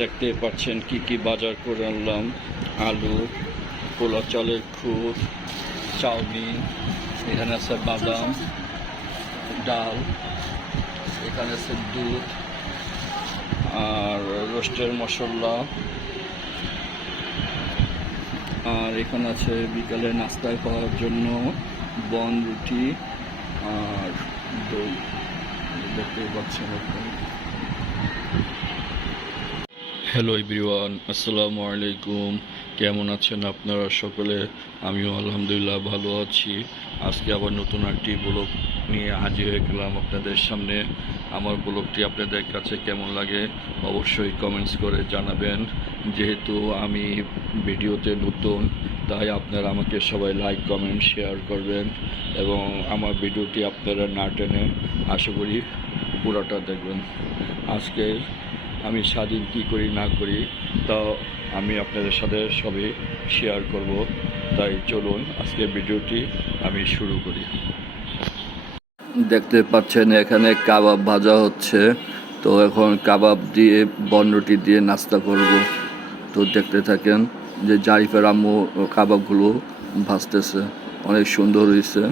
দেখতে পাচ্ছেন কি কি বাজার করে আনলাম। আলু পোলা চালের খুদ চাউমিন, এখানে আছে বাদাম, ডাল, এখানে আছে দুধ, আর রোস্টের মশলা। আর এখানে আছে বিকালে নাস্তায় খাওয়ার জন্য বন রুটি আর দই। দেখতেই পাচ্ছেন হ্যালো এভরিওয়ান আসসালামু আলাইকুম কেমন আছেন আপনারা সকলে? আমিও আলহামদুলিল্লাহ ভালো আছি। আজকে আবার নতুন একটি ব্লগ নিয়ে হাজির হয়ে গেলাম আপনাদের সামনে। আমার ব্লগটি আপনাদের কাছে কেমন লাগে অবশ্যই কমেন্টস করে জানাবেন। যেহেতু আমি ভিডিওতে নতুন, তাই আপনারা আমাকে সবাই লাইক কমেন্ট শেয়ার করবেন এবং আমার ভিডিওটি আপনারা না টেনে আশা করি পুরোটা দেখবেন। আজকের আমি স্বাধীন কী করি, না করি, তা আমি আপনাদের সাথে সবই শেয়ার করব। তাই চলুন, আজকে ভিডিওটি আমি শুরু করি। দেখতে পাচ্ছেন, এখানে কাবাব ভাজা হচ্ছে। তো এখন কাবাব দিয়ে বনরুটি দিয়ে নাস্তা করব। তো দেখতে থাকেন যে জারিফের আম্মু কাবাবগুলো ভাজতেছে। অনেক সুন্দর হয়েছে।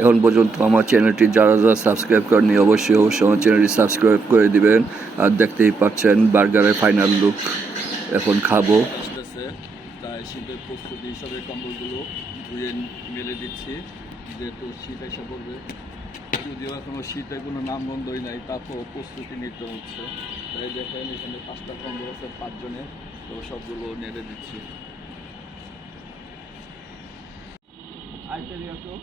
এখন পর্যন্ত আমার চ্যানেলটি যারা যারা সাবস্ক্রাইব করেনি অবশ্যই অবশ্যই আমার চ্যানেলটি সাবস্ক্রাইব করে দিবেন। আর দেখতেই পাচ্ছেন বার্গারের ফাইনাল লুক এখন খাব। তাই শীতের প্রস্তুতি হিসাবে কম্বলগুলো ধুয়ে মেলে দিচ্ছি। যেহেতু শীত এসে পড়বে, যদিও এখনও শীতের কোনো নাম গন্ধই নাই তারপর প্রস্তুতি নিতে হচ্ছে। তাই দেখেন, এখানে পাঁচটা কম্বল আছে, পাঁচজনের। তো সবগুলো নেড়ে দিচ্ছি। আইতেরি আসো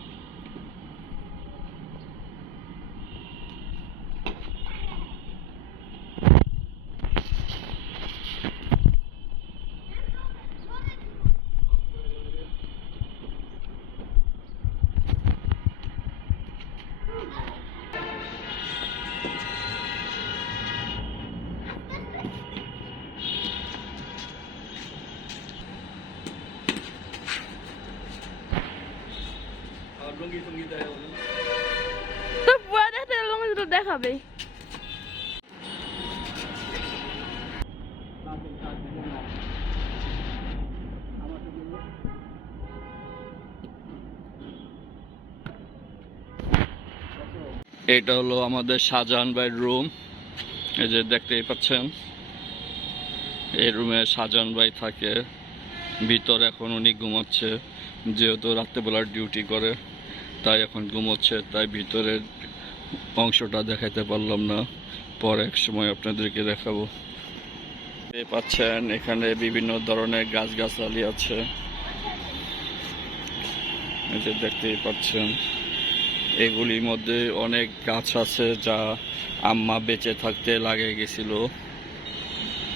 দেখাবে। এটা হলো আমাদের শাহজাহান ভাইয়ের রুম। এই যে দেখতেই পাচ্ছেন, এই রুমে শাহজাহান ভাই থাকে। ভিতর এখন উনি ঘুমাচ্ছে, যেহেতু রাত্রেবেলার ডিউটি করে। তাই এখন ঘুমোচ্ছে, তাই ভিতরের অংশটা দেখাইতে পারলাম না। পরে এক সময় আপনাদেরকে দেখাবো। পাচ্ছেন, এখানে বিভিন্ন ধরনের গাছগাছালি আছে। দেখতেই পাচ্ছেন, এগুলির মধ্যে অনেক গাছ আছে যা আম্মা বেঁচে থাকতে লাগে গেছিল।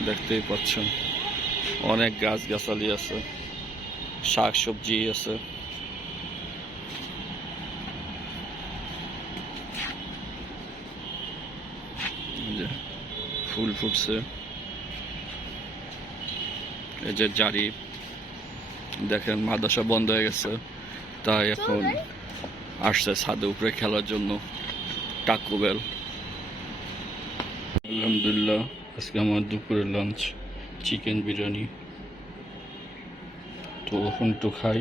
দেখতেই পাচ্ছেন, অনেক গাছ গাছালি আছে শাক সবজি আছে এই যে ফুল ফুটছে। এই যে জারি। দেখেন, মাদ্রাসা বন্ধ হয়ে গেছে। তাই এখন আসছে ছাদে উপরে খেলার জন্য। টাকো বেল আলহামদুলিল্লাহ, আজকে আমার দুপুরের লাঞ্চ চিকেন বিরিয়ানি। তো এখন একটু খাই,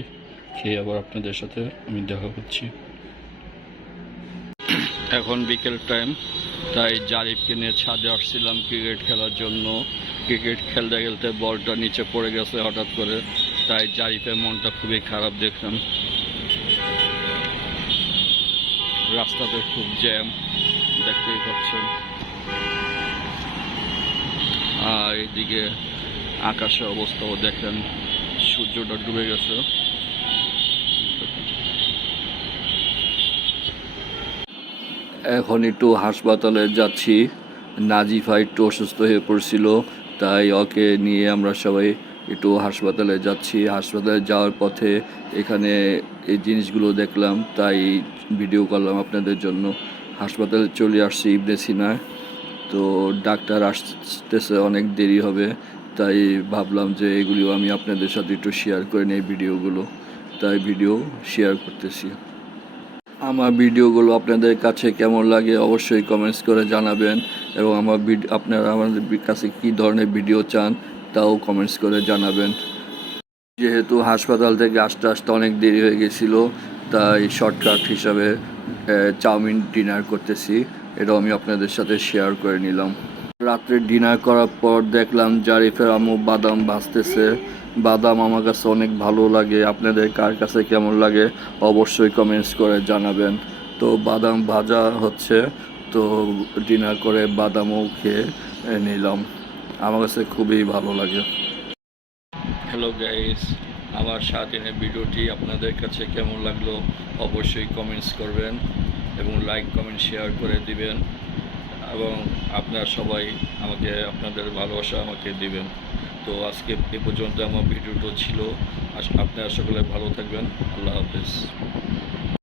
খেয়ে আবার আপনাদের সাথে আমি দেখা করছি। এখন বিকেল টাইম তাই জারিফকে নিয়ে ছাদে আসছিলাম ক্রিকেট খেলার জন্য। ক্রিকেট খেলতে খেলতে বলটা নিচে পড়ে গেছে হঠাৎ করে, তাই জারিফের মনটা খুবই খারাপ দেখলাম। রাস্তাতে খুব জ্যাম দেখতেই পাচ্ছেন। আর এদিকে আকাশের অবস্থাও দেখেন, সূর্যটা ডুবে গেছে। এখন একটু হাসপাতালে যাচ্ছি। নাজিফা একটু অসুস্থ হয়ে পড়ছিল, তাই ওকে নিয়ে আমরা সবাই একটু হাসপাতালে যাচ্ছি। হাসপাতালে যাওয়ার পথে এখানে এই জিনিসগুলো দেখলাম, তাই ভিডিও করলাম আপনাদের জন্য। হাসপাতালে চলে আসছি ইবনে সিনায় তো ডাক্তার আসতেছে, অনেক দেরি হবে, তাই ভাবলাম যে এগুলিও আমি আপনাদের সাথে একটু শেয়ার করে নিই ভিডিওগুলো। তাই ভিডিও শেয়ার করতেছি। আমার ভিডিওগুলো আপনাদের কাছে কেমন লাগে অবশ্যই কমেন্টস করে জানাবেন এবং আমার ভিডিও আপনারা আমাদের কাছে কী ধরনের ভিডিও চান তাও কমেন্টস করে জানাবেন। যেহেতু হাসপাতাল থেকে আসতে আসতে অনেক দেরি হয়ে গেছিল, তাই শর্টকাট হিসাবে চাউমিন ডিনার করতেছি। এটাও আমি আপনাদের সাথে শেয়ার করে নিলাম। রাত্রে ডিনার করার পর দেখলাম জারিফের আম্মু বাদাম ভাজতেছে। বাদাম আমার কাছে অনেক ভালো লাগে। আপনাদের কার কাছে কেমন লাগে অবশ্যই কমেন্টস করে জানাবেন। তো বাদাম ভাজা হচ্ছে, তো ডিনার করে বাদামও খেয়ে নিলাম। আমার কাছে খুবই ভালো লাগে। হ্যালো গাইস আমার সারাদিনের ভিডিওটি আপনাদের কাছে কেমন লাগল অবশ্যই কমেন্টস করবেন এবং লাইক কমেন্ট শেয়ার করে দিবেন এবং আপনারা সবাই আমাকে, আপনাদের ভালোবাসা আমাকে দিবেন। তো আজকে এ পর্যন্ত আমার ভিডিওটা ছিল। আপনারা সকলে ভালো থাকবেন। আল্লাহ হাফেজ।